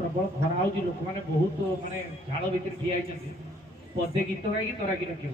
प्रबल खरा हो लोक मैंने बहुत माने झाड़ भितर ठिया पदे गीत गाई तराकी रखिब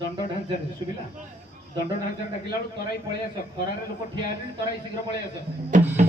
दंड ढांचा सुविला दंड ढांचा डाकिला तराई पळी आस खरारे लोक ठिया तराई शीघ्र पळी आस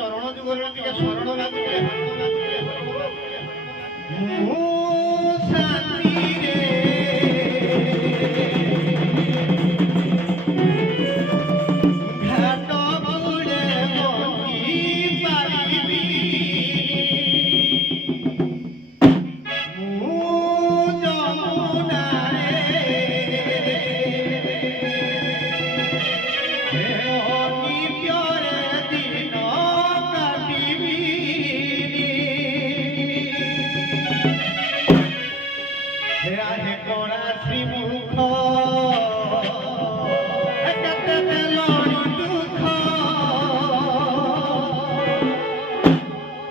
ଚରଣ ଯୁଗରେ ଟିକେ ଶରଣ ମାଗୁଛି ମୁଁ ଶାନ୍ତିରେ ଘାଟ ବୁଡ଼େ ବସି ପାରିବି ମୁଁ ଯମୁନାରେ ନିତ୍ୟରେ ଦିନ କାଟିବି ହେ କଣା ଶ୍ରୀମୁଖ କେତେ ଦେଲଣି ଦୁଃଖ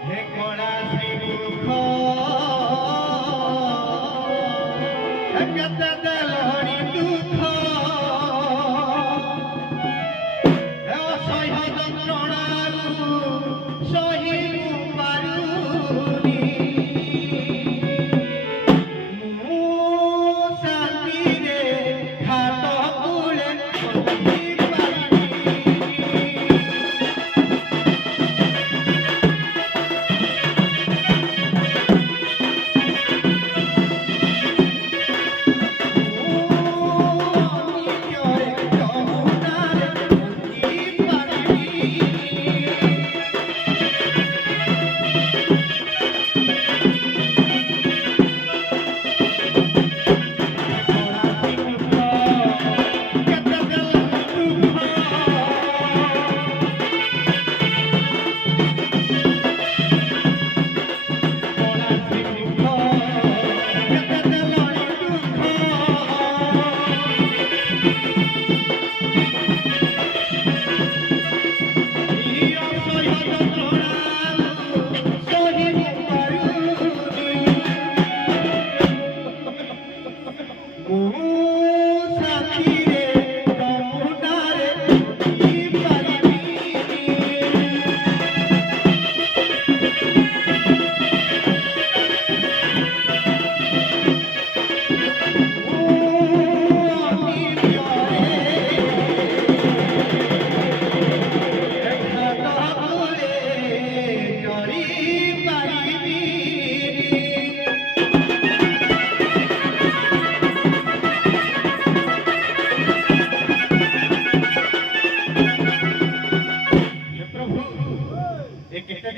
ହେ କଣା ଶ୍ରୀମୁଖ କେତେ ଦେଲଣି ଦୁଃଖ ଅସହ୍ୟ ଯନ୍ତ୍ରଣାରୁ ସହି ପାରୁନି ମୁଁ ଶାନ୍ତିରେ ଘାଟ କୂଳେ ବସି ପାରିବି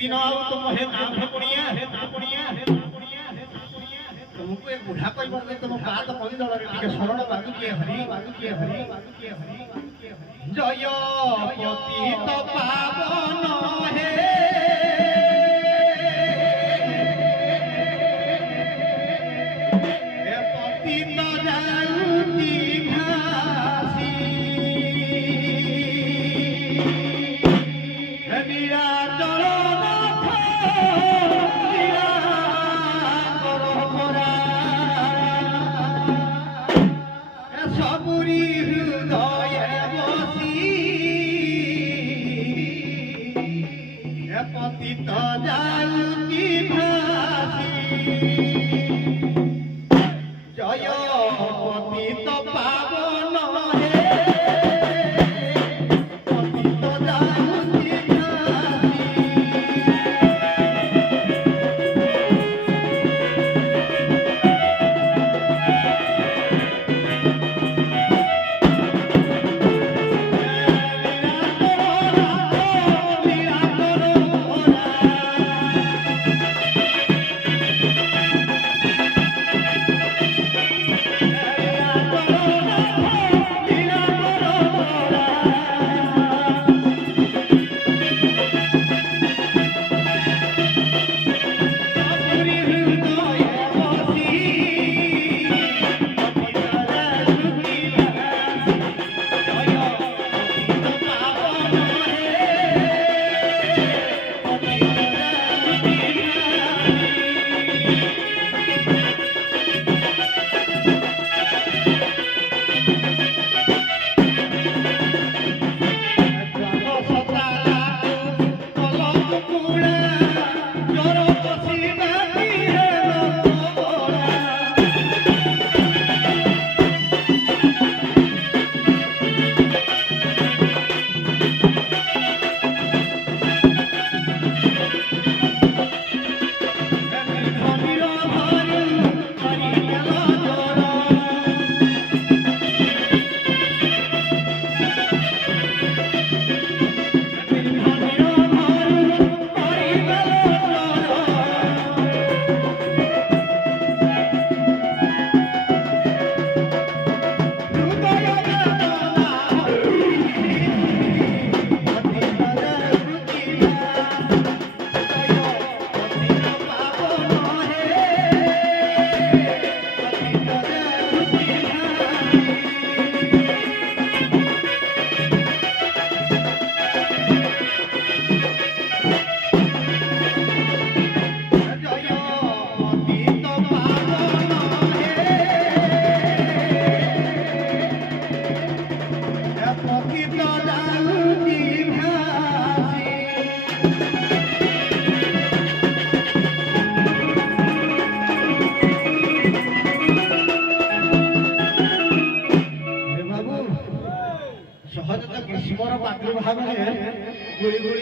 दिन आउ तुम हे नाम पुणिया तुमको एक बुढ़ा कोई बोल तुम बात कोई दल रे के शरण बागुके हरि जय पतित पावन हे पतित जाऊती घासी निराचल सबुरी हृदय बसी पतित जाऊती भासी जय पतित पावन हे पतित जाऊती भासी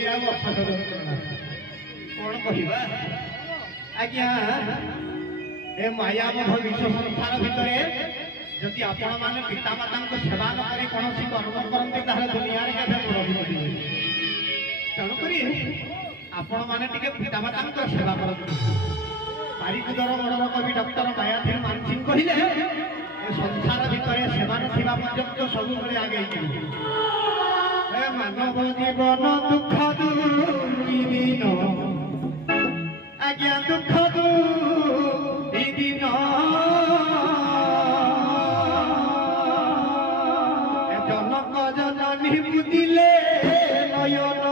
ଆଉ ଅସତ କଣ କହିବା ଆଜ୍ଞା ଏ ମାୟାମୋହ ବିଶ୍ୱ ସଂସାର ଭିତରେ ଯଦି ଆପଣମାନେ ପିତାମାତାଙ୍କ ସେବା ନ କରି କୌଣସି କର୍ମ କରନ୍ତି ତାହେଲେ ଦୁନିଆରେ କେବେ ରହିପାରିବେ ତେଣୁକରି ଆପଣମାନେ ଟିକେ ପିତାମାତାଙ୍କର ସେବା କରନ୍ତୁ ପାରିକୁଦର ବଡ଼ର କବି ଡକ୍ଟର ମାୟାଧୀର ମାନସିଂହ କହିଲେ ଏ ସଂସାର ଭିତରେ ସେମାନେ ଥିବା ପର୍ଯ୍ୟନ୍ତ ସବୁବେଳେ ଆଗେଇ ଚାଲିବେ ଏ ମାନବ ଜୀବନ ଦୁଃଖ ଦୁର୍ବିଦିନ ଆଜ୍ଞା ଦୁଃଖ ଦୁର୍ବିଦିନ ଜନକ ଜନନୀ ବୁଝିଲେ ନୟନ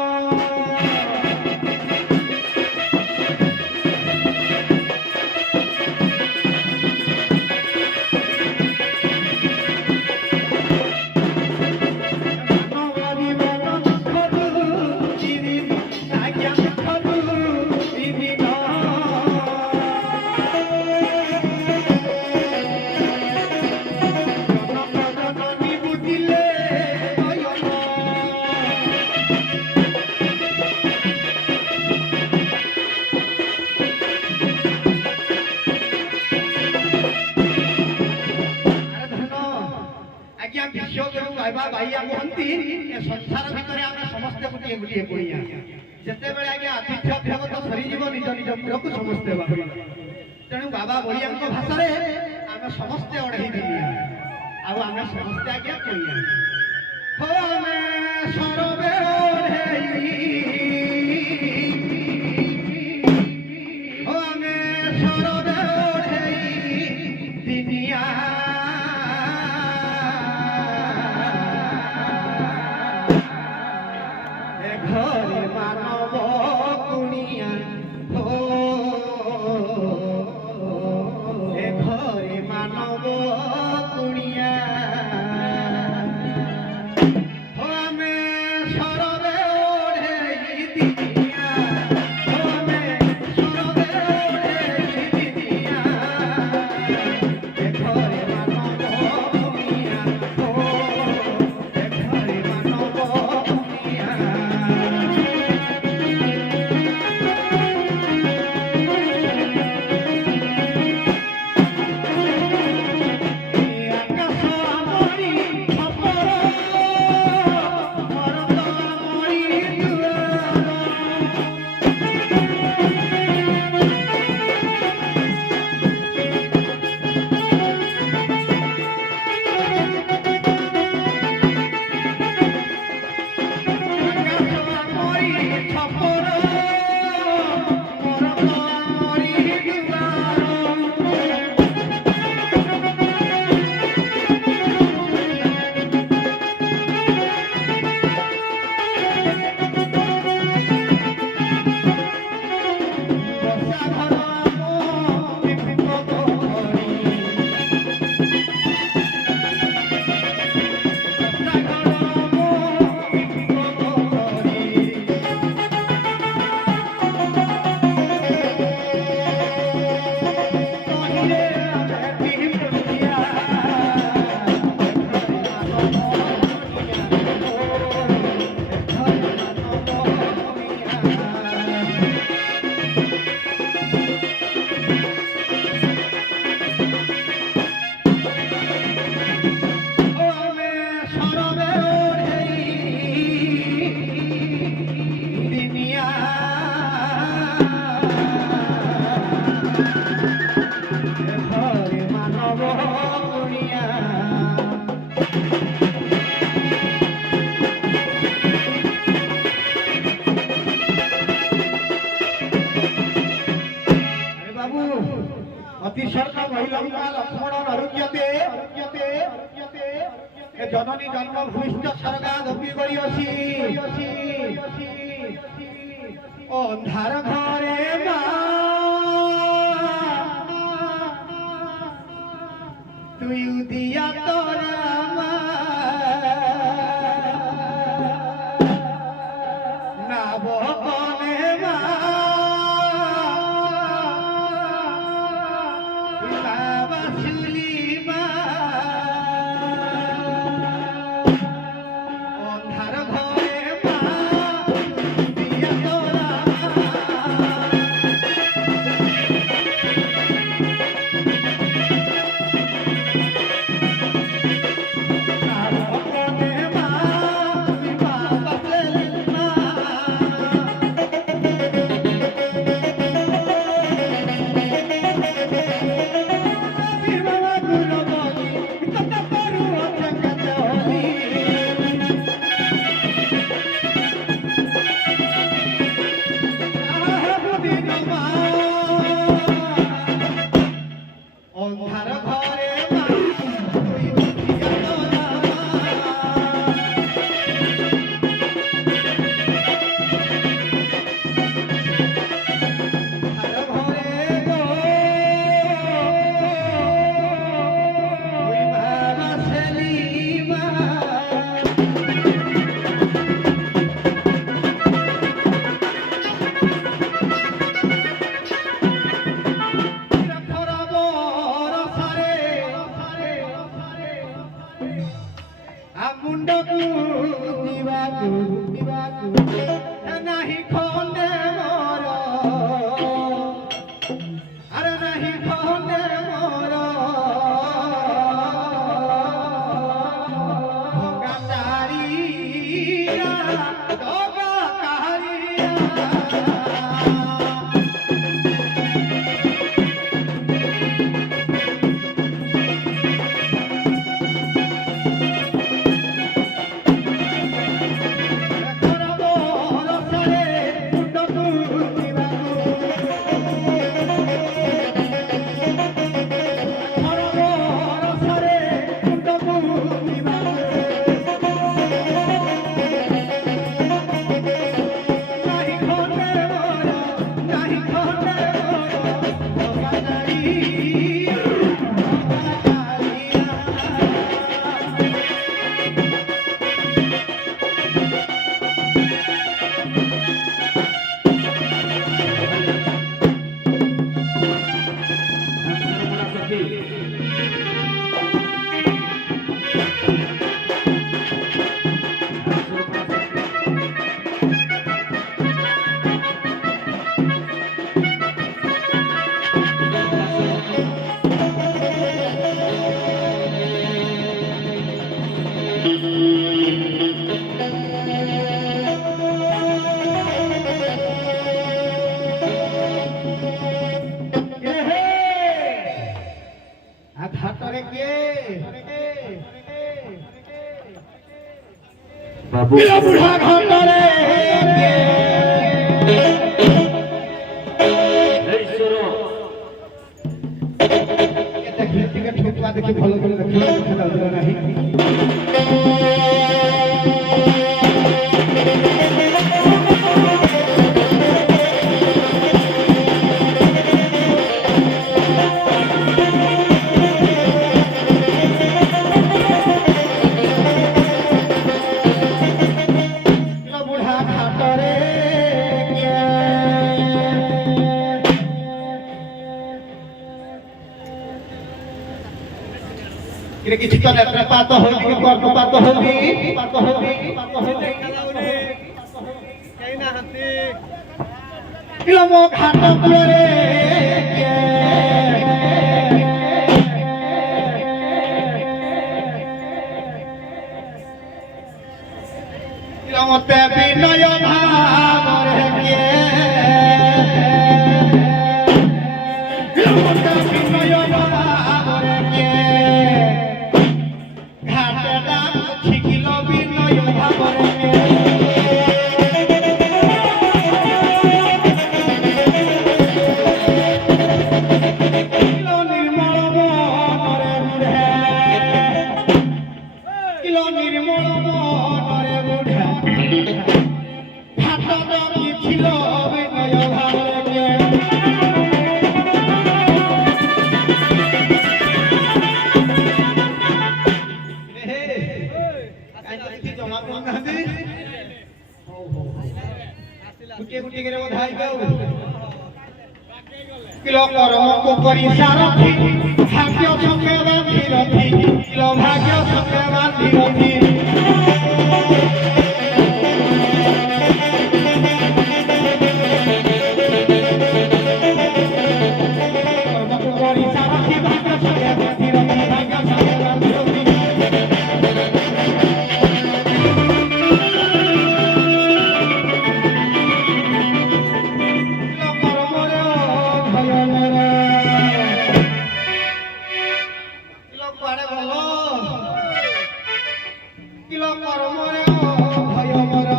ଭାଇଆ କୁହନ୍ତି ଏ ସଂସାର ଭିତରେ ଆମେ ସମସ୍ତେ ଗୋଟିଏ ଗୋଟିଏ ପଡ଼ିଆ ଯେତେବେଳେ ଆଜ୍ଞା ଆତିଥ୍ୟ ଅଭ୍ୟାଗତ ସରିଯିବ ନିଜ ନିଜ ଗୃହକୁ ସମସ୍ତେ ବାହାରିବା ତେଣୁ ବାବା ବଳିଆଙ୍କ ଭାଷାରେ ଆମେ ସମସ୍ତେ ଅଢ଼େଇ ଦିନିଆ ଆଉ ଆମେ ସମସ୍ତେ ଆଜ୍ଞା ପଡ଼ିଆ ହୋ ଆମେ ସରବେ ଅଢ଼େଇ ହୋ ଆମେ ସରବେ ଅଢ଼େଇ ଦିନିଆ ঘরে মানব কুনিয়া হো এ ঘরে মানব কুনিয়া হো আমি সরবে ওড়েই দিনিয়া হো আমি সরবে ওড়েই দিনিয়া এ ঘরে মানব কুনিয়া হো এ ঘরে মানব কুনিয়া जननी जन्म भूमिष्ठ सरगा धोपी करी अंधार घरे तुई दिया तोरा ना बने बाबा सुली अंधार घरे আরে নাহি খনে মোর ভগা তারিয়া ভগা কারিয়া ঘাটরে কে বাবু বুড়া ঘাটরে কে এই শোনো দেখি টিকে ঠোকা দেখি ভালো করে দেখি খেলা নাই বুড়া ঘাটরে কে কিছু তো নেত্রে পাত হবি কি কর্ম পাত হবি ইলম ঘাট করে ইলমতে বিনয় ভাবরে কে ইলমতে বিনয় ভাবরে কে ঘাটে ডাক ঠিকিল বিনয় ভাবরে কে নির্মল মনরে বুড়া ভাত ছিল বিনয় ভাবরে জমা করুনাহাନ୍ତି গুটিয়ে গুটিয়ে করে বোধাই গাও কিলো কর্ম করি সারথি ভাগ্য সঙ্গে বাঁধি রথি কিলো ভাগ্য সঙ্গে বাঁধি রথি কর্ম করি সারথি ভাগ্য সঙ্গে বাঁধি রথি ভাগ্য সঙ্গে বাঁধি রথি কিলো কর্মরে ভয় মর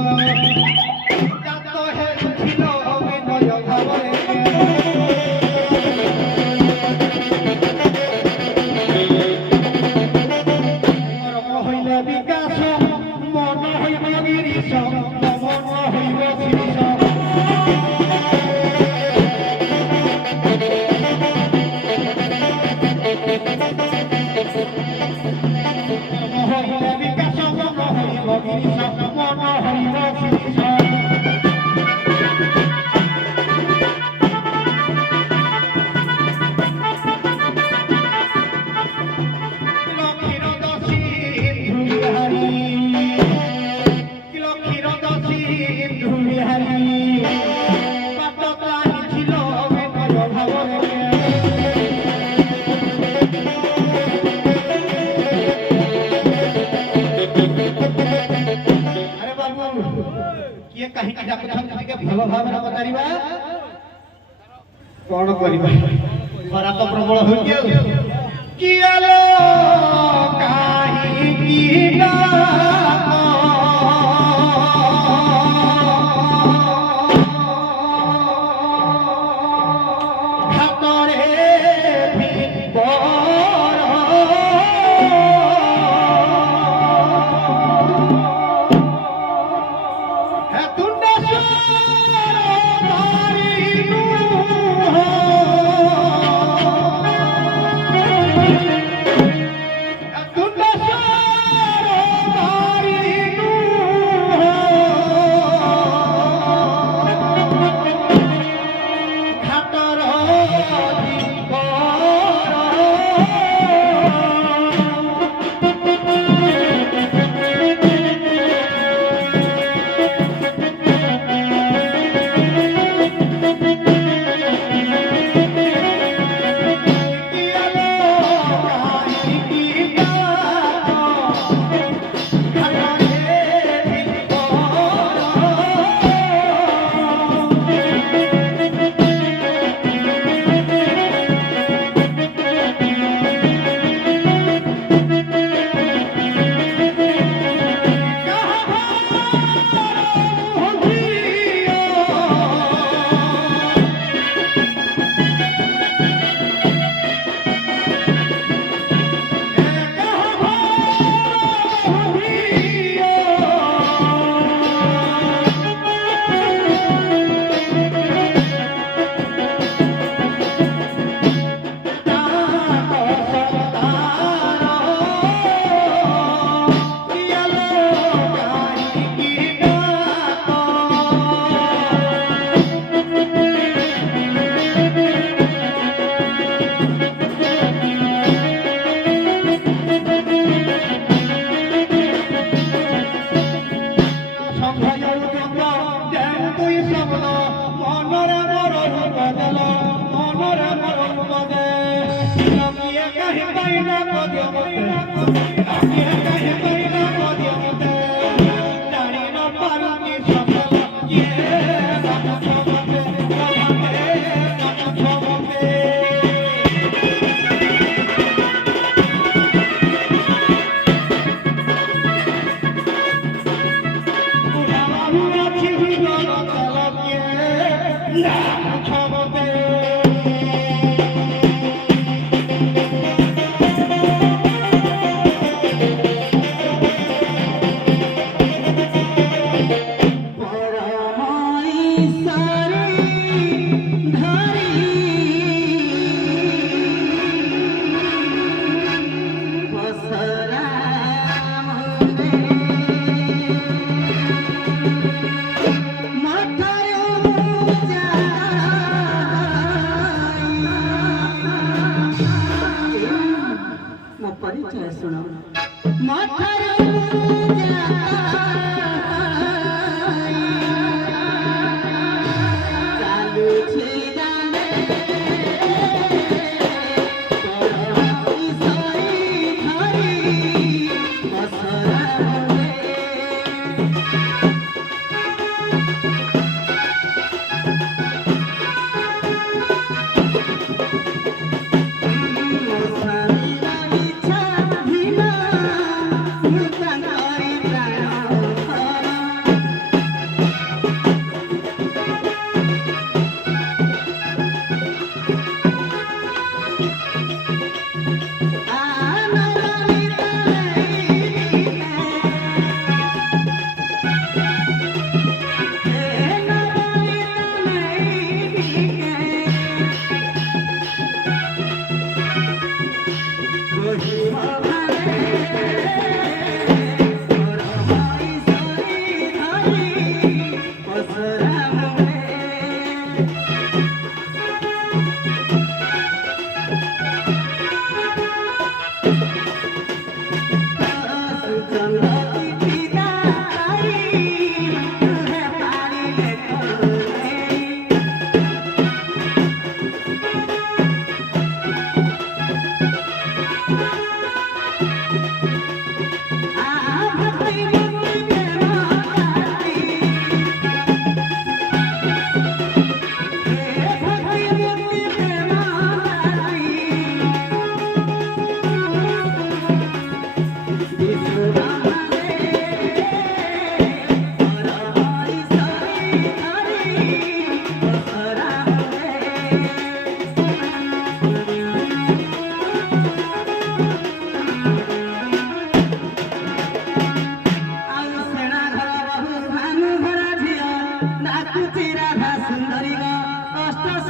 জাত হে ছিল বিনয় ভাবরে কর্ম হইলে বিকাশ মন হইব গিরিশ মন হইব শীর্ষ হইলে বিকাশ মন হইব গিরিশ মন হইব শীর্ষ ଭଲ ଭାବରେ ପଚାରିବା କଣ କରିବା ଖରା ତ ପ୍ରବଳ ହେଉଛି ଆଉ କିଏ ଲୋ କାହିଁକି परिचय सुनो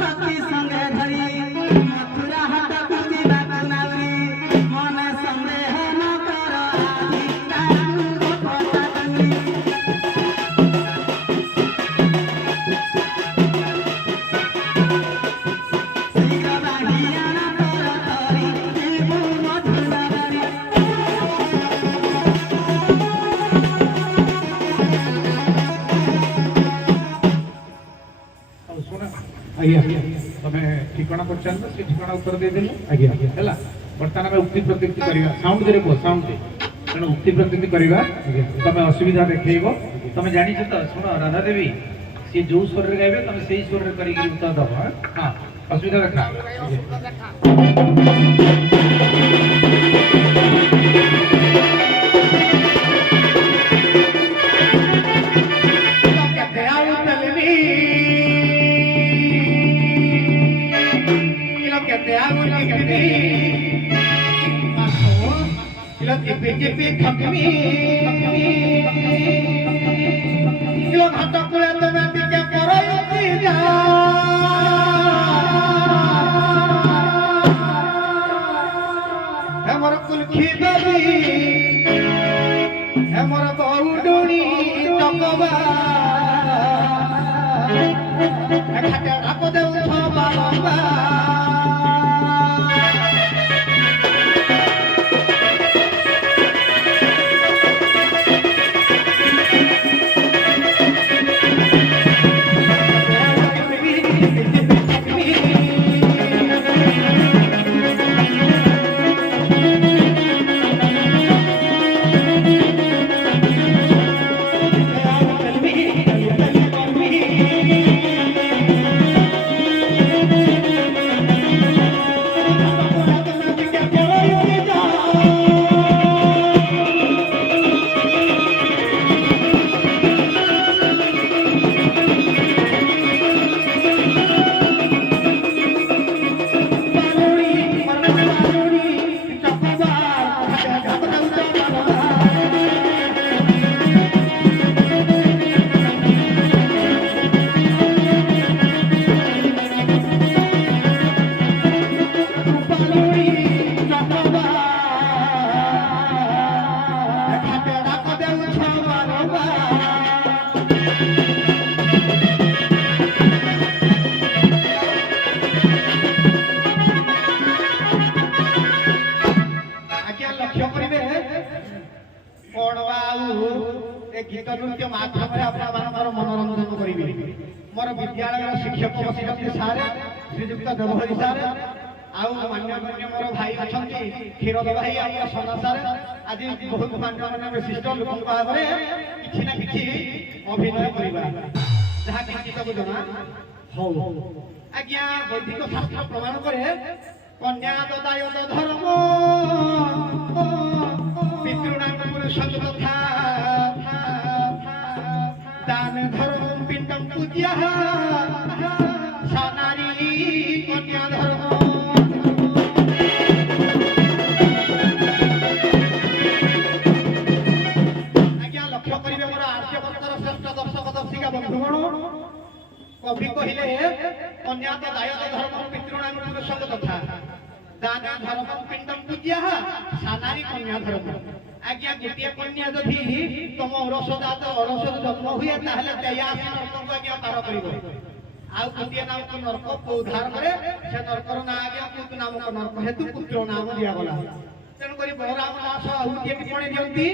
सखी संगे धरी मथुरा हाट कुचिबा कुनाउरी मन संदेह न कर आधी ताकु पताकनी शीघ्र बाहिया न कर तरी देबु मथुरा बारी ଆଉ ଶୁଣ ଆଜ୍ଞା ତମେ ଠିକଣା ପଚାରିଲ ସେ ଠିକଣା ଉତ୍ତର ଦେଇଦେଲେ ଆଜ୍ଞା ହେଲା ବର୍ତ୍ତମାନ ଆମେ ଉକ୍ତି ପ୍ରତ୍ୟୁକ୍ତି କରିବା ସାଉଣ୍ଡରେ କୁହ ସାଉଣ୍ଡରେ ତେଣୁ ଉକ୍ତି ପ୍ରତ୍ୟୁକ୍ତି କରିବା ତମେ ଅସୁବିଧା ଦେଖେଇବ ତମେ ଜାଣିଛ ତ ଶୁଣ ରାଧା ଦେବୀ ସିଏ ଯୋଉ ସ୍ୱରରେ ଗାଇବେ ତମେ ସେଇ ସ୍ୱରରେ କରିକି ଉତ୍ତର ଦବ ହଁ ଅସୁବିଧା ଦେଖା गीत नृत्य माध्यम मनोरंजन करी मोर विद्यालय शिक्षक बसी सारे श्रीजुक्त देवहरी सारे आउ मान्य मोर भाई अच्छा क्षीर भाई आम सोना सारे आज बहुत मान्य विशिष्ट लोक भाव कि ना कि अभिनय करवा जहाँ गीत को जना हो आज्ञा वैदिक शास्त्र प्रमाण करे कन्या ददायत धर्म पितृणाम पुरुष तथा दान धर्म पिंडम पूज्य सानारी कन्या धर्म आज्ञा लक्ष्य करिवे मोर आर्यवर्तर श्रेष्ठ दर्शक दर्शिका बंधुगण कवि कहिले कन्या ददायत धर्म पितृणाम पुरुष तथा दान धर्म पिंडम पूज्य सानारी कन्या धर्म आज्ञा गोटे कन्या जदि तुम अरसदात अरसर जन्म हुए ताहले दयासी नरक आज्ञा पार करिवो आउ गोटे नाम को नरक को उद्धार करे से नरकर ना आज्ञा पुत्र नाम को नरक हेतु पुत्र नाम दिया गला तेन करी बलराम दास आहुति टिप्पणी दियंती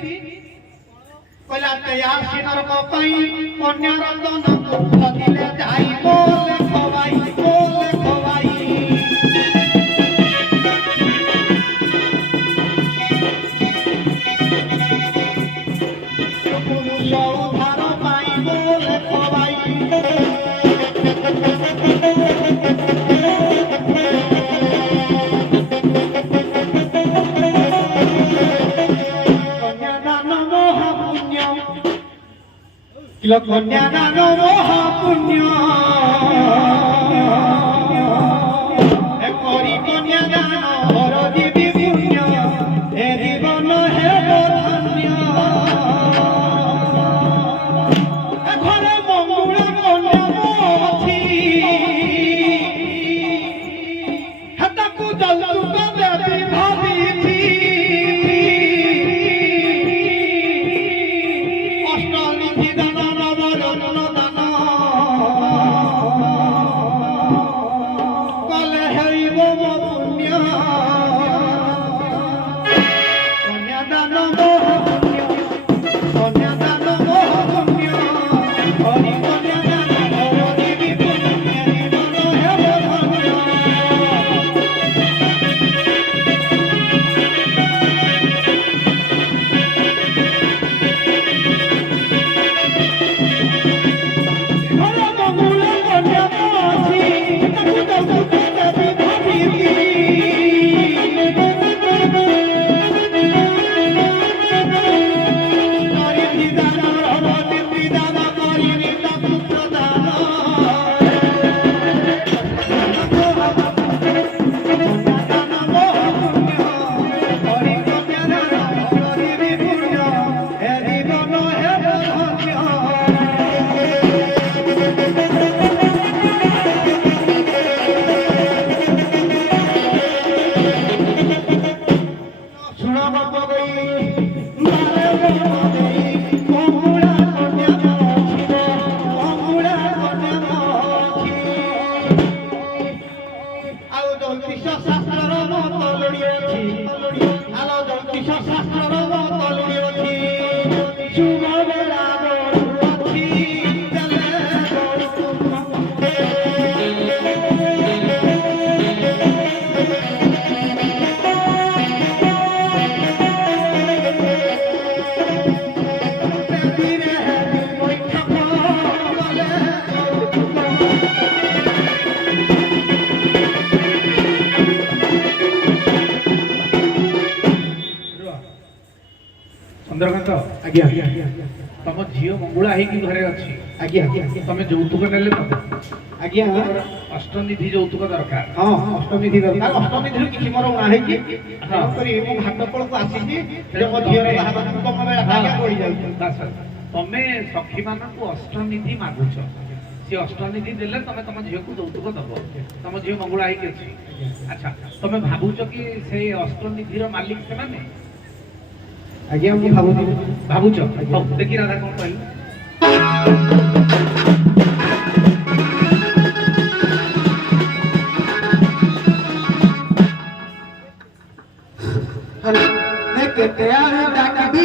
कहला दयासी नरक पई कन्या रतन को दिले जाई बोले खवाई कन्यादान महापुण्य करी कन्यादान हर देवी पुण्य हे जीवन हे धन्य घरे मंगुला कन्या अच्छी ଶାସ୍ତ୍ରର ମତ ଲୋଡ଼ିଅଛି ଆଲୋ ଜ୍ୟୋତିଷ ଶାସ୍ତ୍ରର ମତ ଲୋଡ଼ିଅଛି ଶୁଭ ବେଳା ବଢ଼ୁଅଛି ଦେଲେ ଚନ୍ଦ୍ରକାନ୍ତ ଆଜ୍ଞା ତମ ଝିଅ ମଙ୍ଗୁଳା ହେଇକି ଘରେ ଅଛି ଆଜ୍ଞା ତମେ ଯୌତୁକ ନେଲେ କଣ? ଆଜ୍ଞା ଅଷ୍ଟନିଧି ଯୌତୁକ ଦରକାର। ହଁ ଅଷ୍ଟନିଧି ଦରକାର ଅଷ୍ଟନିଧିରୁ କିଛି ମୋର ଉଣା ହେଇଛି ତେଣୁକରି ମୁଁ ଘାଟ କଳକୁ ଆସିଛି ଯେ ମୋ ଝିଅର ବାହାଘର କମ ବେଳା ଆଜ୍ଞା ପଡ଼ି ଯାଉଛି ବାସ୍ ବାସ୍। ତମେ ସଖୀ ମାନଙ୍କୁ ଅଷ୍ଟନିଧି ମାଗୁଛ, ସେ ଅଷ୍ଟନିଧି ଦେଲେ ତମେ ତମ ଝିଅକୁ ଯୌତୁକ ଦବ। ତମ ଝିଅ ମଙ୍ଗୁଳା ହେଇକି ଅଛି। ଆଚ୍ଛା, ତମେ ଭାବୁଛ କି ସେଇ ଅଷ୍ଟନିଧିର ମାଲିକ ସେମାନେ? ଆଜ୍ଞା ମୁଁ ଭାବୁଛି ଭାବୁଛ? ହଉ, ଦେଖି ରାଧା କଣ କହିଲୁ? কেতে আমি ডাকবি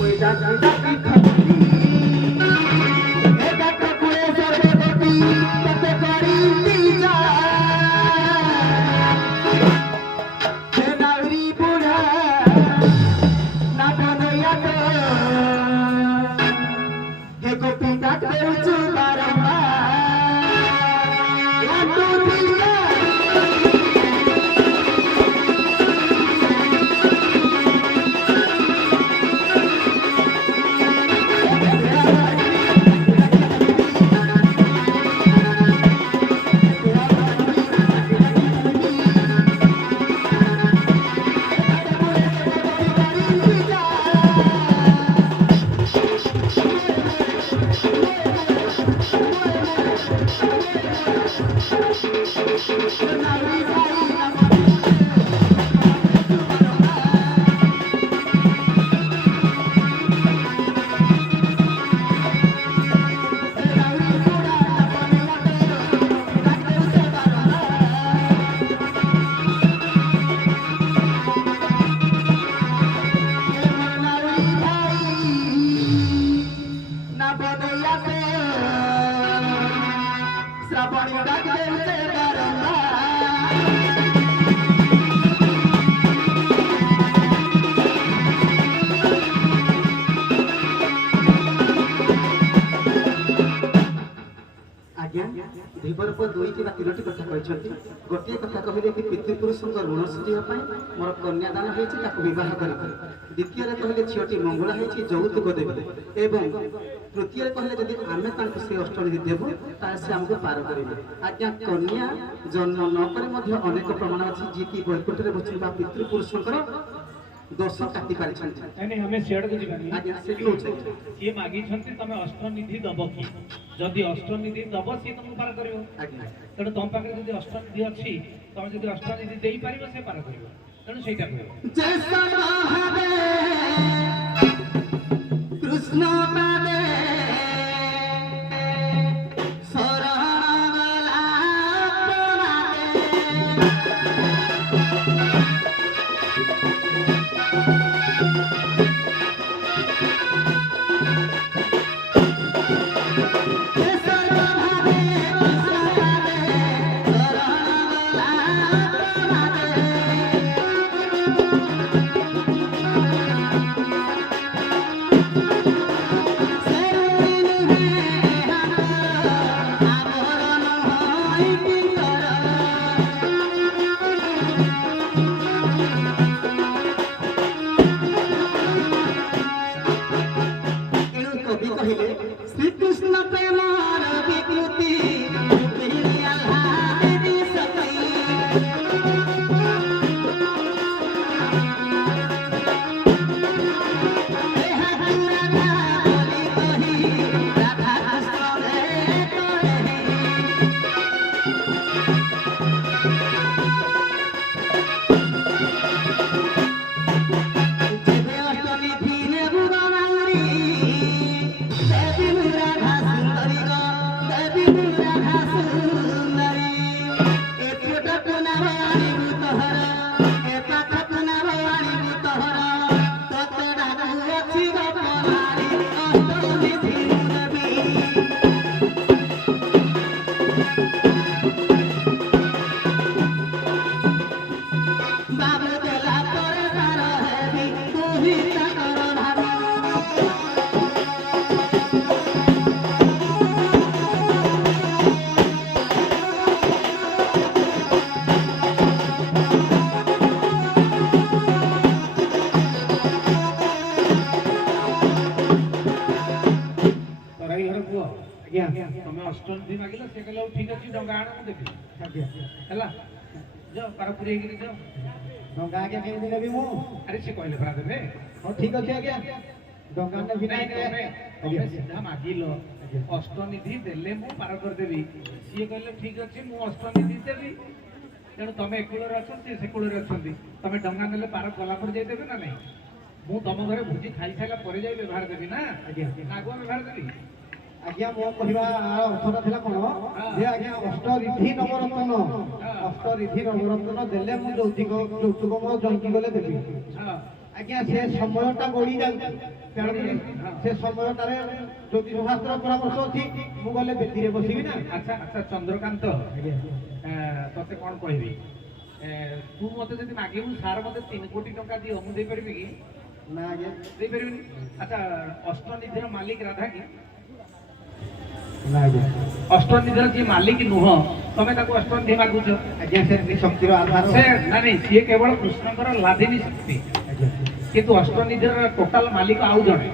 ওই ডাকি থাকবি এ ডাক করে সর্বগতি কত করি যা হে নাউরি বুড়া না বনয়া তো হে গোপী ডাক দেউছু শ্রাবণী ডাক দেউছে ଦିବର ପୁଅ ଦୁଇଟି ବା ତିନୋଟି କଥା କହିଛନ୍ତି। ଗୋଟିଏ କଥା କହିଲେ କି ପିତୃପୁରୁଷଙ୍କ ଋଣ ସୁଝିବା ପାଇଁ ମୋର କନ୍ୟାଦାନ ହେଇଛି, ତାକୁ ବିବାହ କରିବି। ଦ୍ୱିତୀୟରେ କହିଲେ ଝିଅଟି ମଙ୍ଗୁଳା ହେଇଛି, ଯୌତୁକ ଦେବେ। ଏବଂ ତୃତୀୟରେ କହିଲେ ଯଦି ଆମେ ତାଙ୍କୁ ସେ ଅଷ୍ଟନିଧି ଦେବୁ ତାହେଲେ ସେ ଆମକୁ ପାର କରିବେ। ଆଜ୍ଞା, କନ୍ୟା ଜନ୍ମ ନ କରି ମଧ୍ୟ ଅନେକ ପ୍ରମାଣ ଅଛି ଯିଏକି ବୈକୁଣ୍ଠରେ ବସିଛନ୍ତି ବା ପିତୃପୁରୁଷଙ୍କର ଦୋଷ କାଟି ପାରିଛନ୍ତି। ଆମେ ସିଆଡ଼କୁ ଯିବାନି। ଆଜ୍ଞା, ସେ କହୁଛନ୍ତି ସିଏ ମାଗିଛନ୍ତି ତମେ ଅଷ୍ଟନିଧି ଦବ କି? ଯଦି ଅଷ୍ଟନିଧି ଦବ ସିଏ ତମକୁ ପାର କରିବ। ଆଜ୍ଞା ତେଣୁ ତମ ପାଖରେ ଯଦି ଅଷ୍ଟନିଧି ଅଛି, ତମେ ଯଦି ଅଷ୍ଟନିଧି ଦେଇପାରିବ ସେ ପାର କରିବ। ତେଣୁ ସେଇଟା କହିବ। কৃষ্ণ পাদে ବାବୁ ଦେଲା ପରେ ତାର ହେବି ତୁ ହିଁ ତାଙ୍କର ଭାବ ତରାଇ ଘର ପୁଅ ଆଜ୍ଞା ତମେ ଅଷ୍ଟମୀ ମାଗିଲ ସେ କହିଲେ ହଉ ଠିକ ଅଛି ଡଙ୍ଗା ଆଣ ମୁଁ ଦେବି ଆଜ୍ଞା ହେଲା ଯାଅ ପାର ପୁରେଇକିରି ଯାଅ ଡଙ୍ଗା ଆଜ୍ଞା କେମିତି ନେବି ମୁଁ ଆରେ ସେ କହିଲେ ପରା ଦେବେ ହଉ ଠିକ ଅଛି ଆଜ୍ଞା ଡଙ୍ଗା ନେବି ନାଇଁ ନାହିଁ ତମେ ଆଜ୍ଞା ସିଧା ମାଗିଲ ଅଷ୍ଟନିଧି ଦେଲେ ମୁଁ ପାର କରିଦେବି ସିଏ କହିଲେ ଠିକ ଅଛି ମୁଁ ଅଷ୍ଟନିଧି ଦେବି ତେଣୁ ତମେ ଏ କୂଳରେ ଅଛ ସିଏ ସେ କୂଳରେ ଅଛନ୍ତି ତମେ ଡଙ୍ଗା ନେଲେ ପାର କଲା ପରେ ଯାଇଦେବେ ନା ନାଇଁ ମୁଁ ତମ ଘରେ ଭୋଜି ଖାଇସାରିଲା ପରେ ଯାଇ ବ୍ୟବହାର ଦେବି ନା ଆଜ୍ଞା ନା ଆଗୁଆ ବ୍ୟବହାର ଦେବି ଆଜ୍ଞା ମୋ କହିବା ଅର୍ଥଟା ଥିଲା କଣ ଯେ ଆଜ୍ଞା ଅଷ୍ଟରିଧି ନବରତ୍ନ ଅଷ୍ଟରିଧି ନବରତ୍ନ ଦେଲେ ମୁଁ ଯୌତୁକ ମୋ ଜଙ୍କି ଗଲେ ଦେବି ହଁ ଆଜ୍ଞା ସେ ସମୟଟା ଗଡ଼ି ଯାଉଛି ତେଣୁକରି ସେ ସମୟଟାରେ ଜ୍ୟୋତିଷ ଶାସ୍ତ୍ର ପରାମର୍ଶ ଅଛି ମୁଁ ଗଲେ ବେଦିରେ ବସିବି ନା ଆଚ୍ଛା ଆଚ୍ଛା ଚନ୍ଦ୍ରକାନ୍ତ ତତେ କଣ କହିବି ତୁ ମତେ ଯଦି ମାଗିବୁ ସାର୍ ମତେ 3 କୋଟି ଟଙ୍କା ଦିଅ ମୁଁ ଦେଇପାରିବି କି ନା ଆଜ୍ଞା ଦେଇପାରିବିନି ଆଚ୍ଛା ଅଷ୍ଟନିଧିର ମାଲିକ ରାଧା କି ନା ଆଜ୍ଞା ଅଷ୍ଟନିଧିର ଯିଏ ମାଲିକ ନୁହଁ ତମେ ତାକୁ ଅଷ୍ଟନିଧି ମାଗୁଛ ଆଜ୍ଞା ସେ ଶକ୍ତିର ଆଧାର ସେ ନାଇଁ ସିଏ କେବଳ କୃଷ୍ଣଙ୍କର ଲାଦିନୀ ଶକ୍ତି ଆଜ୍ଞା କିନ୍ତୁ ଅଷ୍ଟନିଧିର ଟୋଟାଲ ମାଲିକ ଆଉ ଜଣେ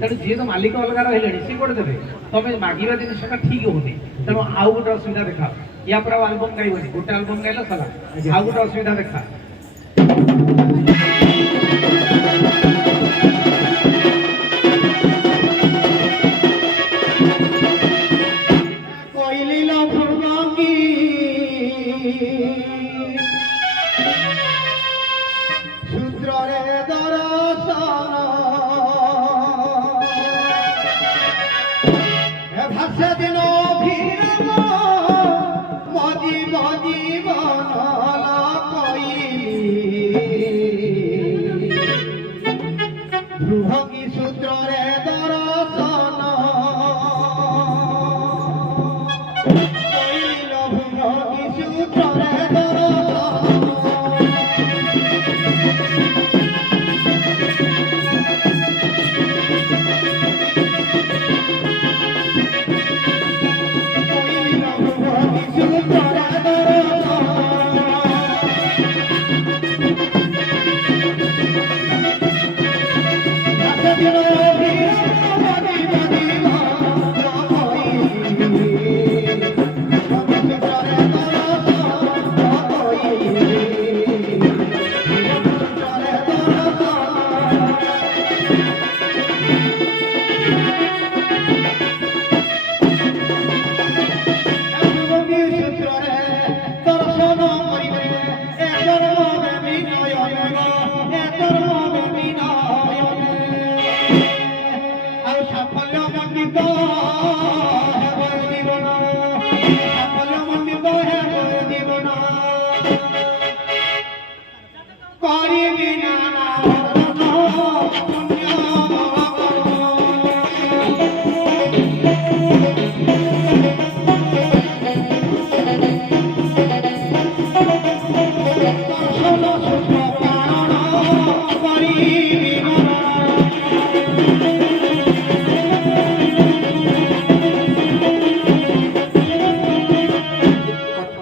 ତେଣୁ ଯିଏ ତ ମାଲିକ ଅଲଗା ରହିଲେଣି ସିଏ କୋଉଠି ଦେବେ ତମେ ମାଗିବା ଜିନିଷଟା ଠିକ ହଉନି ତେଣୁ ଆଉ ଗୋଟେ ଅସୁବିଧା ଦେଖାଅ ୟା ପରେ ଆଉ ଆଲବମ୍ ଗାଇବନି ଗୋଟେ ଆଲବମ୍ ଗାଇଲ ସଲା ଆଉ ଗୋଟେ ଅସୁବିଧା ଦେଖା କହିଲି ଲକ୍ଷ୍ମୀ ସୂତ୍ରରେ ଦର୍ଶନ ଭାଷା ଦିନ ଭିଡ଼ ମଜି ମଜି ବନଲ କହିଲି ଭୃଭଙ୍ଗୀ ସୂତ୍ରରେ ଦର୍ଶନ କହିଲ ଭୃଭଙ୍ଗୀ ସୂତ୍ରରେ ଦର୍ଶନ କହିଲ ଭୃଭଙ୍ଗୀ ସୂତ୍ରରେ କରିବି ନା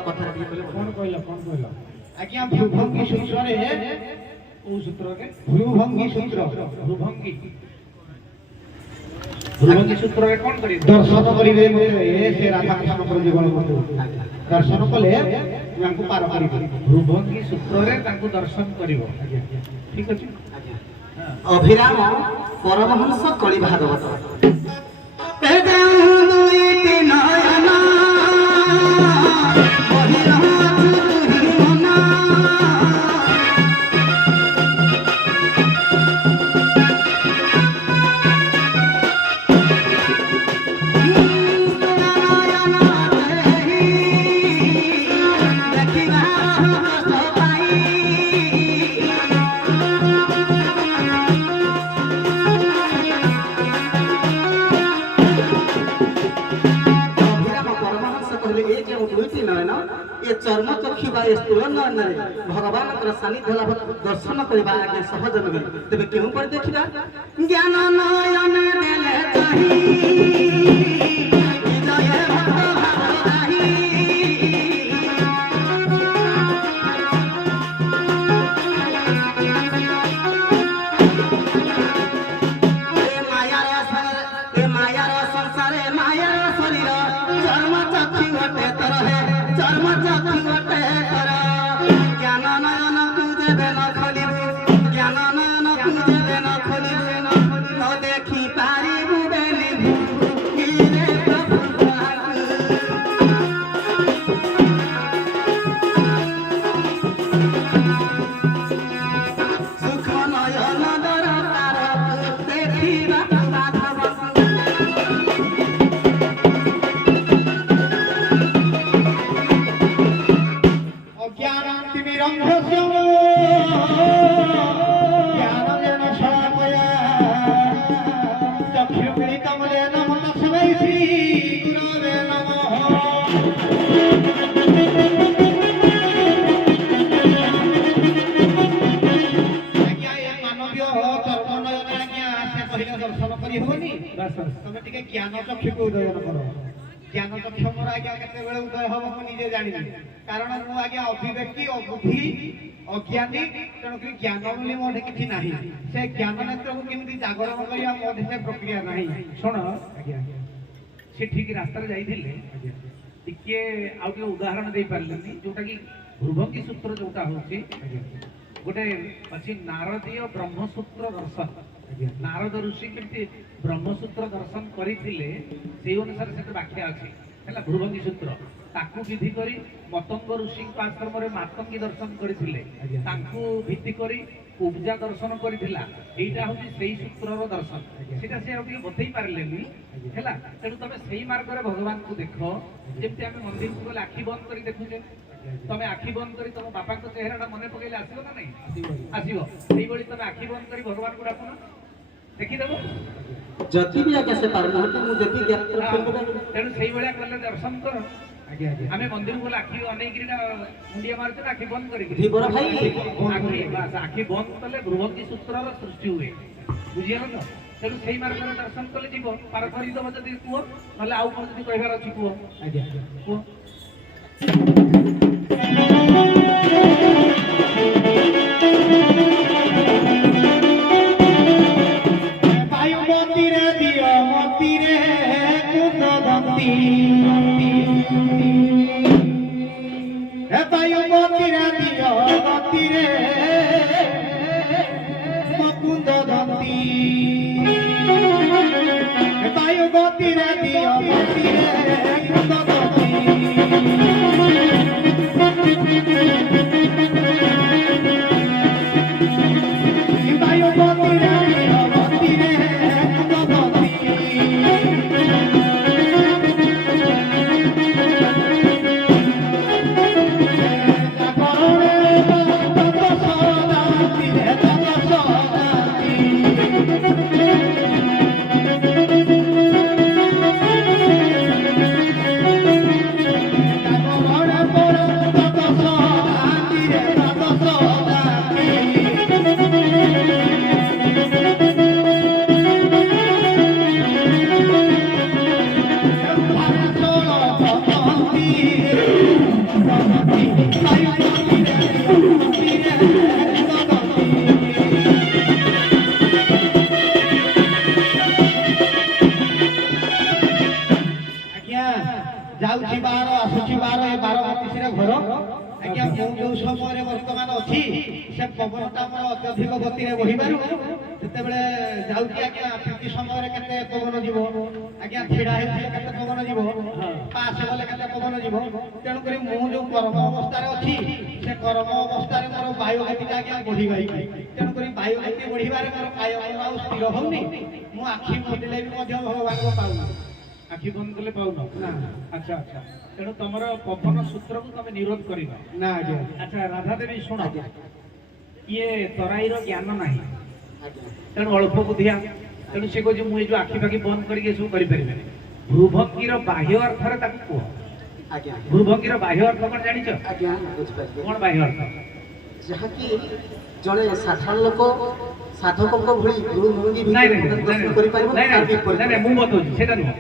କଥାଟା ଟିକେ କହିଲେ ଭଲ। କଣ କହିଲ ଆଜ୍ଞା ଭୃଭଙ୍ଗୀ ସୂତ୍ରରେ କୋଉ ସୂତ୍ରରେ ଭୃଭଙ୍ଗୀ ସୂତ୍ର ଭୃଭଙ୍ଗୀ ଭୃଭଙ୍ଗୀ ସୂତ୍ରରେ କଣ କରିବ ଦର୍ଶନ କରିବେ ସେ ରାଧାକୃଷ୍ଣଙ୍କର ଜୀବନ ବନ୍ଧୁ ଦର୍ଶନ କଲେ ତାଙ୍କୁ ପାର କରିବେ ଭୃଭଙ୍ଗୀ ସୂତ୍ରରେ ତାଙ୍କୁ ଦର୍ଶନ କରିବ ଠିକ ଅଛି ଅଭିରାମ ପରମହଂସ କଳି ଭାଗବତ ଦୁଇଟି ନୟନ ବହିରଛୁ ତୁହି ମନ ଦେଖିବା ଯେଉଁ ଦୁଇଟି ନୟନ ଏ ଚର୍ମ ଚକ୍ଷୁ ବା ଏ ସ୍ଥୂଳ ନୟନରେ ଭଗବାନଙ୍କର ସାନ୍ନିଧ୍ୟ ଲାଭ ଦର୍ଶନ କରିବା ଆଜ୍ଞା ସହଜ ନୁହେଁ। ତେବେ କେଉଁ ପରି ଦେଖିବା? ଜ୍ଞାନ ନୟନ ଦେଲେ ଚାହିଁ ଜୟ ଭକ୍ତ ଭାବ ନାହିଁ। ଏ ମାୟାର ସଂସାରେ ମାୟାର ଶରୀର ଚର୍ମ ଚକ୍ଷୁ ଗୋଟେ ତର ହେ ଚର୍ମ ଚକ୍ଷୁ ଗୋଟେ ତର ଜ୍ଞାନ ନୟନକୁ ଯେବେ ନ ଖୋଲିବୁ ଜ୍ଞାନ ନୟନକୁ ଯେବେ ନ ଖୋଲିବୁ ନ ଦେଖି ପାରିବୁ ବେଲି ଭୁକିରେ ପ୍ରଭୁ ତାହାକୁ। ସୁଖ ନୟନ ଦରକାର ଦେଖିବାକୁ ମାଧବ। অজ্ঞানান্তিমিরন্ধস্য জ্ঞানজ্ঞান শলাকয়া চক্ষুর্মিলিতং য়েন তস্मै শ্রী গুরবে নমঃ। আজ্ঞা এ মানবীয় চর্মনয়নে আজ্ঞা সে কহিলে দর্শন করি হবনি। তুমি টিকে জ্ঞান চক্ষুকে উদয়ন কর। জ্ঞান চক্ষু মোর আজ্ঞা কেତେବେଳେ ଉଦୟ ହବ ମୁଁ ନିଜେ ଜାଣିନି। କାରଣ ମୁଁ ଆଜ୍ଞା ଅଭିବ୍ୟକ୍ତି ଅବୁଦ୍ଧି ଅଜ୍ଞାନୀ, ତେଣୁକରି ଜ୍ଞାନ ବୋଲି ମୋ କିଛି ନାହିଁ। ସେ ଜ୍ଞାନ ନେତ୍ରକୁ କେମିତି ଜାଗରଣ କରିବା ମୋ ସେ ପ୍ରକ୍ରିୟା ନାହିଁ। ଶୁଣ ଆଜ୍ଞା ସେ ଠିକ ରାସ୍ତାରେ ଯାଇଥିଲେ ଟିକେ ଆଉ ଟିକେ ଉଦାହରଣ ଦେଇପାରିଲେନି ଯୋଉଟା କି ଭୃଭଙ୍ଗୀ ସୂତ୍ର ଯୋଉଟା ହଉଛି ଗୋଟେ ଅଛି ନାରଦୀୟ ବ୍ରହ୍ମସୂତ୍ର ଦର୍ଶନ। ନାରଦ ଋଷି କେମିତି ବ୍ରହ୍ମସୂତ୍ର ଦର୍ଶନ କରିଥିଲେ ସେଇ ଅନୁସାରେ ସେଠି ବ୍ୟାଖ୍ୟା ଅଛି ହେଲା। ଭୃଭଙ୍ଗୀ ସୂତ୍ର ତାକୁ ବିଧି କରି ମତଙ୍ଗ ଋଷିଙ୍କ ଆଶ୍ରମରେ ମାତଙ୍ଗୀ ଦର୍ଶନ କରିଥିଲେ, ତାଙ୍କୁ ଭିତ୍ତି କରି ଉବଜା ଦର୍ଶନ କରିଥିଲା। ଏଇଟା ହଉଛି ସେଇ ସୂତ୍ରର ଦର୍ଶନ। ସେଟା ସେ ଆଉ ଟିକେ ବତେଇ ପାରିଲେନି ହେଲା। ତେଣୁ ତମେ ସେଇ ମାର୍ଗରେ ଭଗବାନଙ୍କୁ ଦେଖ। ଯେମିତି ଆମେ ମନ୍ଦିରକୁ ଗଲେ ଆଖି ବନ୍ଦ କରି ଦେଖୁଛେ, ତମେ ଆଖି ବନ୍ଦ କରି ତମ ବାପାଙ୍କ ଚେହେରାଟା ମନେ ପକେଇଲେ ଆସିବ ନା ନାଇଁ? ଆସିବ। ସେଇଭଳି ତମେ ଆଖି ବନ୍ଦ କରି ଭଗବାନଙ୍କୁ ଡାକୁନ, ଦେଖିଦେବ। ଯଦି ବି ଆଜ୍ଞା ସେ ପାରୁନାହାନ୍ତି ମୁଁ ଯେତିକି ତେଣୁ ସେଇଭଳିଆ କଲେ ଦର୍ଶନ କର। ଆମେ ମନ୍ଦିରକୁ ଗଲେ ଆଖି ଅନେଇକିରି ମୁଣ୍ଡିଆ ମାରୁଛୁ ନା ଆଖି ବନ୍ଦ କରିକି? ଧୀବର ଭାଇ ଆଖି ବନ୍ଦ କଲେ ଭୃଭଙ୍ଗୀ ସୂତ୍ରର ସୃଷ୍ଟି ହୁଏ, ବୁଝିଗଲ ତ? ତେଣୁ ସେଇ ମାର୍ଗରେ ଦର୍ଶନ କଲେ ଯିବ। ପାର କରିଦବ ଯଦି କୁହ, ନହେଲେ ଆଉ କଣ ଯଦି କହିବାର ଅଛି କୁହ। କୁହ। বায়ু মন্দিরে দিও মন্দিরে কুন্দবন্তী, হে বায়ু মন্দিরে দিও মন্দিরে মুকুন্দবন্তী, হে বায়ু মন্দিরে দিও মন্দিরে কুন্দবন্তী। বায়ু মন্দিরে দিও মন্দিরে কুন্দবন্তী। যাଉଛି ବାର ଆସୁଛି ବାର, ଏ ବାର ମାତିସିରେ ଘର। ଆଜ୍ଞା ମୁଁ ଯୋଉ ସମୟରେ ବର୍ତ୍ତମାନ ଅଛି ସେ ପବନଟା ଆମର ଅତ୍ୟଧିକ ଗତିରେ ବହିବାରୁ ଯେତେବେଳେ ଯାଉଛି ଆଜ୍ଞା ପ୍ରୀତି ସମୟରେ କେତେ ପବନ ଯିବ, ଆଜ୍ଞା ଛିଡ଼ା ହେଇଥିଲେ କେତେ ପବନ ଯିବ, ପାସ୍ ଗଲେ କେତେ ପବନ ଯିବ। ତେଣୁକରି ମୁଁ ଯୋଉ କର୍ମ ଅବସ୍ଥାରେ ଅଛି ସେ କର୍ମ ଅବସ୍ଥାରେ ମୋର ବାୟୁ ଗତିଟା ଆଜ୍ଞା ବଢିଯାଇଛି। ତେଣୁକରି ବାୟୁ ଗତି ବଢିବାରେ ମୋର କାୟମନ ଆଉ ସ୍ଥିର ହଉନି। ମୁଁ ଆଖି ମୁଦିଲେ ବି ମଧ୍ୟ ଭଗବାନଙ୍କୁ ପାଉନି। ଆଖି ବନ୍ଦ କଲେ ପାଉନ ନା। ଆଚ୍ଛା ଆଚ୍ଛା। ତେଣୁ ତମର ପବନ ସୂତ୍ରକୁ ତମେ ନିରୋଧ କରିବ ନା ଆଜ୍ଞା। ଆଚ୍ଛା ରାଧା ଦେବୀ ଶୁଣ, ଇଏ ତରାଇର ଜ୍ଞାନ ନାହିଁ, ତେଣୁ ଅଳ୍ପ ବୁଦ୍ଧିଆ। ତେଣୁ ସେ କହୁଛି ମୁଁ ଏ ଯୋଉ ଆଖି ପାଖି ବନ୍ଦ କରିକି ଏସବୁ କରିପାରିବିନି। ଭୃଭଙ୍ଗୀର ବାହ୍ୟ ଅର୍ଥରେ ତାକୁ କୁହ। ଆଜ୍ଞା ଭ୍ରୁଭଙ୍ଗୀର ବାହ୍ୟ ଅର୍ଥ କଣ ଜାଣିଛ? ଆଜ୍ଞା ବୁଝିପାରିଲି କଣ ବାହ୍ୟ ଅର୍ଥ? ଯାହାକି ଜଣେ ସାଧାରଣ ଲୋକ ସାଧକଙ୍କ ଭଳି ଭ୍ରୁଭଙ୍ଗୀ ନାଇଁ ଭିତରେ ନାଇଁ ଦର୍ଶନ କରିପାରିବ ନାଇଁ ତାର ନାଇଁ ବିପରୀତ। ନାଇଁ ମୁଁ ବତଉଛି ସେଇଟା ନୁହଁ।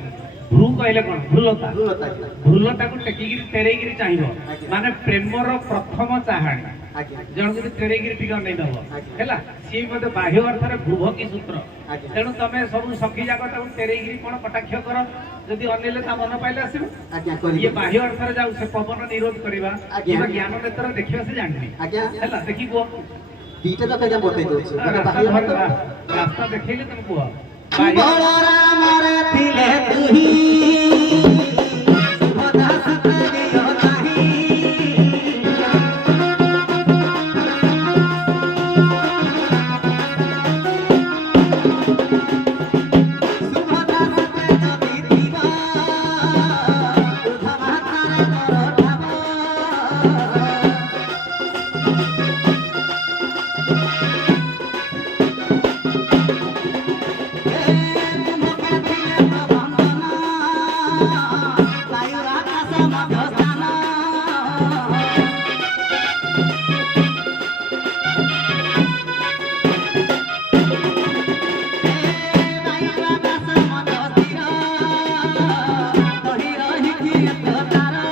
ଭ୍ରୁ କହିଲେ କଣ? ଭ୍ରୁଲତା। ଭ୍ରୁଲତା। ଭ୍ରୁଲତାକୁ ଟେକିକିରି ତେରେଇକିରି ଚାହିଁବ, ଆଜ୍ଞା। ମାନେ ପ୍ରେମର ପ୍ରଥମ ଚାହାଣୀ। ଆଜ୍ଞା ଜଣକୁ ଯଦି ତେରେଇକିରି ଟିକେ ଅନେଇଦବ ଆଜ୍ଞା। ହେଲା, ସିଏ ମଧ୍ୟ ବାହ୍ୟ ଅର୍ଥରେ ଭ୍ରୁଭଙ୍ଗୀ ସୂତ୍ର। ଆଜ୍ଞା। ତେଣୁ ତମେ ସବୁ ସଖୀ ଯାକ ତାକୁ ତେରେଇକିରି କଣ କଟାକ୍ଷ କର, ଯଦି ଅନେଇଲେ ତା ମନ ପାଇଲେ ଆସିବ। ଆଜ୍ଞା ଇଏ କରିବି ବାହ୍ୟ ଅର୍ଥରେ ଯାଉ, ସେ ପବନ ନିରୋଧ କରିବା ଆଜ୍ଞା। କିମ୍ବା ଜ୍ଞାନ ନେତ୍ର ଦେଖିବା ସେ ଜାଣିନି। ଆଜ୍ଞା ହେଲା, ଦେଖି କୁହ। ଦିଟା ଯାକ ଆଜ୍ଞା ବତେଇ ଦଉଛି ଗୋଟେ ରାସ୍ତା ବାହ୍ୟ ଧରି- ଅର୍ଥ ରାସ୍ତା ଦେଖେଇଲେ ତମେ କୁହ। ବାହ୍ୟ ବଳରାମରେ ଥିଲେ ତୁହି ସୁଭଦ୍ରା ସୁତେ ଦିଅ ନାହିଁ ସୁଭଦ୍ରା ସୁତେ ଯଦି ଥିବ ଉଧ ମାତାରେ କର ଠାବ ତୁମକେ ଥିଲେ ପ୍ରବନ୍ଧନ ବାୟୁ ଆକାଶ ମଧ୍ୟ ସ୍ଥାନ ବାୟୁ ଆକାଶ ମଧ୍ୟ ସ୍ଥିର ରହି ରହିଛି ପ୍ରକାର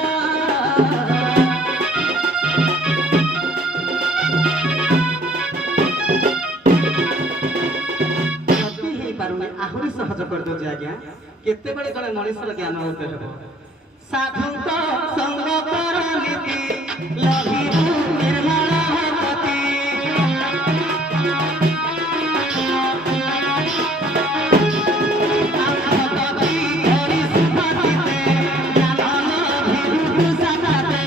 ଯଦି ହେଇପାରୁନି ଆହୁରି ସହଜ କରିଦଉଛି ଆଜ୍ଞା କେତେବେଳେ ଜଣେ ମଣିଷର ଜ୍ଞାନ ଉଦୟ ହେବ ସାଧୁଙ୍କ ସଙ୍ଗ କର ନୀତି ଲଭିବୁ ନିର୍ମଳ ଭଗତି ଭଗବତୀ ହରି ସୁଭଜିତେ ଜ୍ଞାନ ଲଭିବୁ ସଦାତେ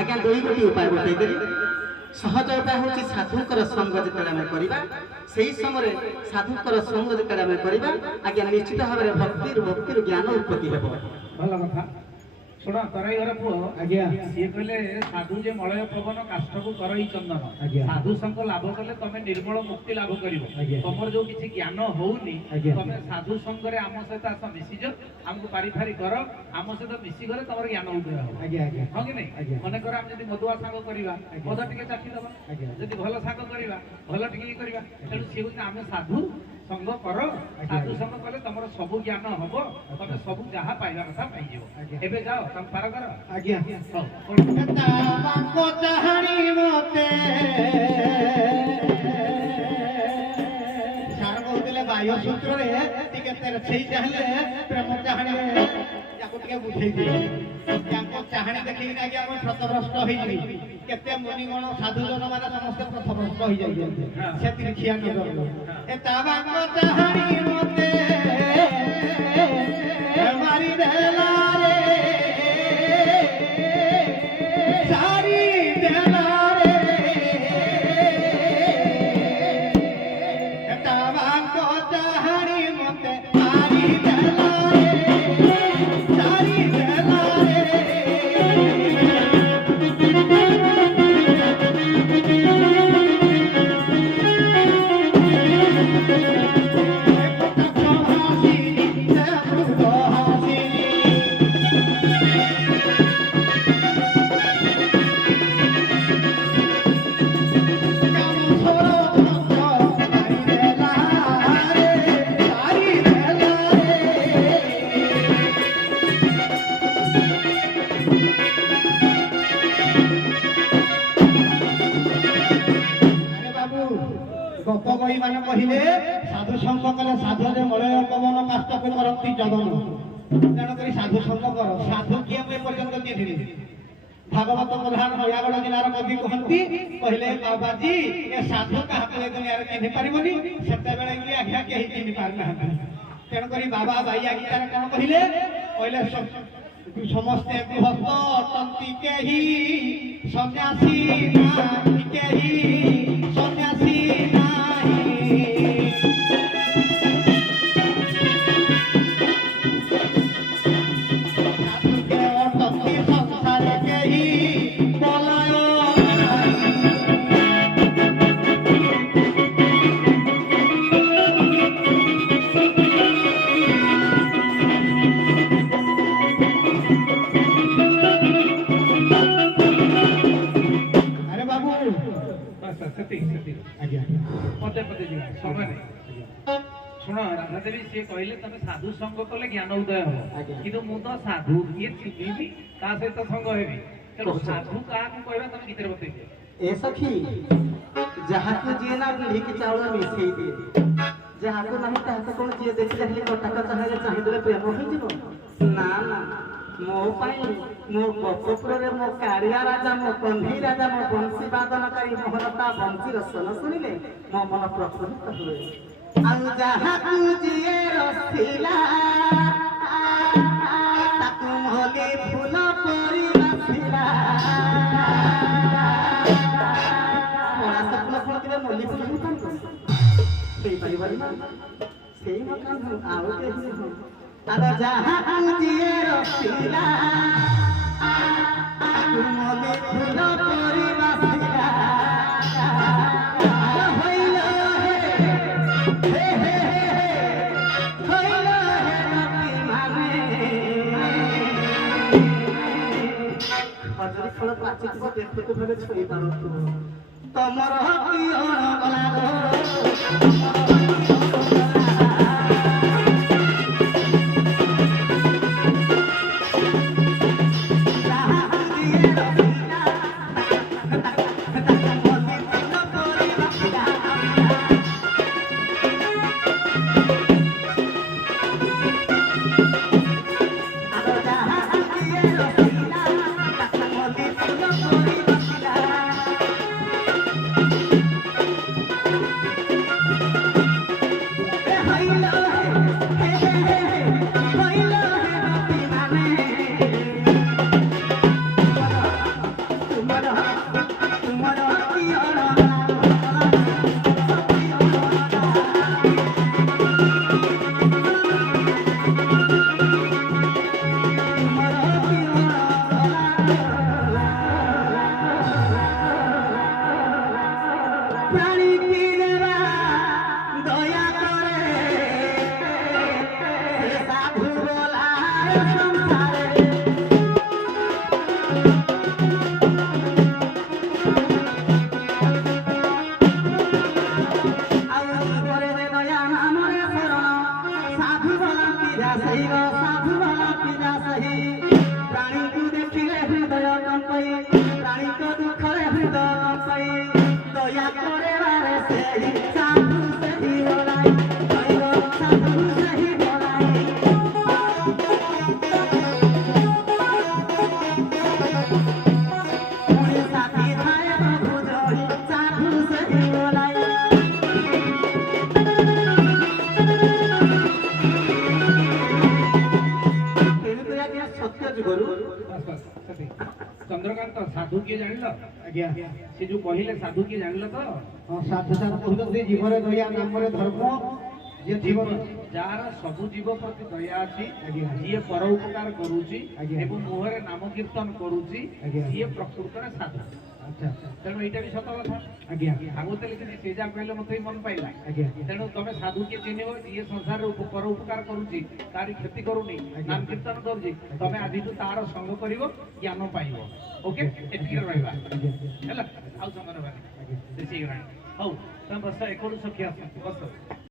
ଆଜ୍ଞା ଦୁଇ ଗୋଟି ଉପାୟ ବତେଇଦେଲି ସହଜ ଉପାୟ ହେଉଛି ସାଧୁଙ୍କର ସଙ୍ଗ ଯେତେବେଳେ ଆମେ କରିବା ସେହି ସମୟରେ ସାଧୁଙ୍କର ସଙ୍ଗ ଯେତେବେଳେ ଆମେ କରିବା ଆଜ୍ଞା ନିଶ୍ଚିତ ଭାବରେ ଭକ୍ତିରୁ ଜ୍ଞାନ ଉତ୍ପତ୍ତି ହେବ ଭଲ କଥା। ଶୁଣ, ତରାଇ ଘର ପୁଅ ଆଜ୍ଞା ସିଏ କହିଲେ ସାଧୁ ଯେ ମଳୟ ପବନ କାଷ୍ଠକୁ କରଇ ଚନ୍ଦନ। ଆଜ୍ଞା। ସାଧୁ ସଙ୍ଗ ଲାଭ କଲେ ତମେ ନିର୍ମଳ ମୁକ୍ତି ଲାଭ କରିବ। ଆଜ୍ଞା। ତମର ଯୋଉ କିଛି ଜ୍ଞାନ ହଉନି, ଆଜ୍ଞା। ତମେ ସାଧୁ ସଙ୍ଗରେ ଆମ ସହିତ ଆସ ମିଶିଛ, ଆମକୁ ପାରିଫାରି କର, ଆମ ସହିତ ମିଶିଗଲେ ତମର ଜ୍ଞାନ ଉଦୟ ହବ। ଆଜ୍ଞା ଆଜ୍ଞା ହଁ କି ନାଇଁ? ଆଜ୍ଞା। ମନେକର ଆମେ ଯଦି ମଦୁଆ ସାଙ୍ଗ କରିବା, ଆଜ୍ଞା। ମଦ ଟିକେ ଚାଖିଦବା। ଆଜ୍ଞା। ଯଦି ଭଲ ସାଙ୍ଗ କରିବା, ଭଲ ଟିକେ ଇଏ କରିବା। ତେଣୁ ସିଏ କହୁଛି ଆମେ ସାଧୁ ସଙ୍ଗ କର, ଆଜ୍ଞା। ସାଧୁ ସଙ୍ଗ କଲେ ତମର ସବୁ ଜ୍ଞାନ ହବ, ତମେ ସବୁ ଯାହା ପାଇବା କଥା ପାଇଯିବ। ଆଜ୍ଞା। ଏବେ ଯାଅ ତମେ ପାର କର। ଆଜ୍ଞା ହଉ, କଣ? ବାଙ୍କ ଚାହାଣି ମତେ ସାର୍ କହୁଥିଲେ ବାହ୍ୟ ସୂତ୍ରରେ ଟିକେ ତେରଛେଇ ଚାହିଁଲେ ପ୍ରେମ ଚାହାଣିରେ ୟାକୁ ଟିକେ ବୁଝେଇ ଦିଏ ୟାଙ୍କ ଚାହାଣି ଦେଖିକିନା ଆଜ୍ଞା ଆମେ କ୍ଷତଭ୍ରଷ୍ଟ ହେଇଯିବି କେତେ ମୁନିଗଣ ସାଧୁଜନ ମାନେ ସମସ୍ତେ ପଥଭ୍ରଷ୍ଟ ହେଇଯାଇଛନ୍ତି ସେଥିରେ ଖିଆ ନଜର ଏ ତା ବାଙ୍କ ଚାହାଣି ମତେ ମାରି ଦେଲା ରେ सारी देलारे तावांको चाहणी मते सारी देलारे सारी देलारे ଗପ ବହି ମାନେ କହିଲେ ସାଧୁ ସଙ୍ଗ କଲେ ସାଧୁରେ ମଳୟ ପବନ କାଷ୍ଟକୁ କରନ୍ତି ଜଗନ ତେଣୁକରି ସାଧୁ ସଙ୍ଗ କର ସାଧୁ କିଏ ମୁଁ ଏପର୍ଯ୍ୟନ୍ତ ଚିହ୍ନିନି ଭାଗବତ ପ୍ରଧାନ ନୟାଗଡ଼ ଜିଲ୍ଲାର କବି କୁହନ୍ତି କହିଲେ ବାବାଜୀ ଏ ସାଧୁ କାହାକୁ ଏ ଦୁନିଆରେ ଚିହ୍ନି ପାରିବନି ସେତେବେଳେ ବି ଆଜ୍ଞା କେହି ଚିହ୍ନି ପାରିନାହାନ୍ତି ତେଣୁକରି ବାବା ବାଇଆ ଗୀତାରେ କଣ କହିଲେ କହିଲେ ସମସ୍ତେ ଗୃହସ୍ଥ ଅଟନ୍ତି କେହି ସନ୍ନ୍ୟାସୀ ନାହିଁ କେହି ସନ୍ନ୍ୟାସୀ ନାହିଁ ସାଧୁକେ ଅଟନ୍ତି ସଂସାରେ କେହି ପଲାୟ ନାହିଁ ଶୁଣ ରାଧାଦେବୀ ସିଏ କହିଲେ ତମେ ସାଧୁ ସଙ୍ଗ କଲେ ଜ୍ଞାନ ଉଦୟ ହବ ଆଜ୍ଞା। କିନ୍ତୁ ମୁଁ ତ ସାଧୁ କିଏ ଚିହ୍ନିବି ତା ସହିତ ସଙ୍ଗ ହେବି ତେଣୁ କହୁଛ। ସାଧୁ କାହାକୁ କହିବା ତମେ ଗୀତରେ ବତେଇଦିଅ। ଏ ସଖୀ ଯାହାକୁ ଯିଏ ନା ବିଳିକି ଚାଉଳ ମିଶେଇ ଦିଏ ଯାହାକୁ ନାହିଁ ତାହାକୁ କଣ ଯିଏ ଦେଖିଲେ ହେଲେ କଟାକ ଚାହିଁଲେ ଚାହିଁଦେଲେ ପ୍ରେମ ହେଇଯିବ ନା ନା ମୋ ପାଇଁ ମୋ ଗୋପପୁରରେ ମୋ କାଳିଆ ରାଜା ମୋ କହ୍ନେଇ ରାଜା ମୋ ବଂଶୀ ବାଦନକାରୀ ମୋହନତା ବଂଶୀର ସ୍ୱନ ଶୁଣିଲେ ମୋ ମନ ପ୍ରଫୁଲ୍ଲିତ ହୁଏ ଆଉ ଯାହାକୁ ଯିଏ ରସିଲା ତାକୁ ମଲି ଫୁଲ ପରି ବାସିଲା ପଳାଶ ଫୁଲ ଫୁଟିଲେ ମଲ୍ଲି ଫୁଲ ହେଇପାରିବ ହେଇପାରିବନି ନା ସେଇ ମକାନ ଆଉ କେହି ନୁହଁ ଆର ଯାହାକୁ ଯିଏ ରସିଲା ତାକୁ ମଲି ଫୁଲ ପରି ବାସିଲା ହଇଲ ହେ ହେ ହେ ହଇଲ ହେ ରତି ମାନେ ଖଜୁରୀ ଫଳ ପାଚିଥିବ ଦେଖୁଛୁ ଭାବେ ଛୁଇଁ ପାରୁଥିବ ତମର ପିଅଣ ଗଲା প্রাণী কিনেরা দয়া করে সাধু বলায় সংসারে ଆଉ ଜୀବରେ ଦୟା ନାମରେ ଶରଣ ସାଧୁ ବଲା ପିରା ସେଇ ସାଧୁ ବଲା ପିରା ସେଇ ପ୍ରାଣୀକୁ ଦେଖିଲେ ହୃଦୟ କମ୍ପାଇ ପ୍ରାଣୀଙ୍କ ଦୁଃଖରେ ହୃଦୟ କମ୍ପାଇ দয়া করে বারে সেই সাধু সেই বলাই দৈব সাধু সেই বলাই পুরি সাথী থায় প্রভু জড়ি সাধু সেই বলাই ଏମିତି ଆଜ୍ଞା ସତ୍ୟ ଯୁଗରୁ ଚନ୍ଦ୍ରକାନ୍ତ ସାଧୁ କିଏ ଜାଣିଲ ଆଜ୍ଞା ସେ ଯୋଉ କହିଲେ ସାଧୁ କିଏ ଜାଣିଲ ତ ହଁ ସାଧୁ ସାଧୁ କହୁଛନ୍ତି ଜୀବରେ ଦୟା ନାମରେ ଧର୍ମ ଯିଏ ଜୀବନ ଯାହାର ସବୁ ଜୀବ ପ୍ରତି ଦୟା ଅଛି ଆଜ୍ଞା। ଯିଏ ପର ଉପକାର କରୁଛି ଆଜ୍ଞା। ଏବଂ ମୁହଁରେ ନାମ କୀର୍ତ୍ତନ କରୁଛି ଆଜ୍ଞା। ସିଏ ପ୍ରକୃତରେ ସାଧୁ ଆଚ୍ଛା ତେଣୁ ଏଇଟା ବି ସତ କଥା ଆଜ୍ଞା ଭାଗବତ ଲେଖିଛି ସେ ଯାହା କହିଲେ ମତେ ବି ମନ ପାଇଲା ଆଜ୍ଞା ତେଣୁ ତମେ ସାଧୁ କିଏ ଚିହ୍ନିବ ଯିଏ ସଂସାରରେ ପର ଉପକାର କରୁଛି ତାରି କ୍ଷତି କରୁନି ନାମ କୀର୍ତ୍ତନ କରୁଛି ତମେ ଆଜିଠୁ ତାର ସଙ୍ଗ କରିବ ଜ୍ଞାନ ପାଇବ ଓକେ ଏତିକିରେ ରହିବା ହେଲା ଆଉ ସମୟ ନେବାନି ବେଶୀ ହେଇଗଲାଣି ହଉ ତମେ ବସ ଏକରୁ ସଖୀ ଆସ ବସ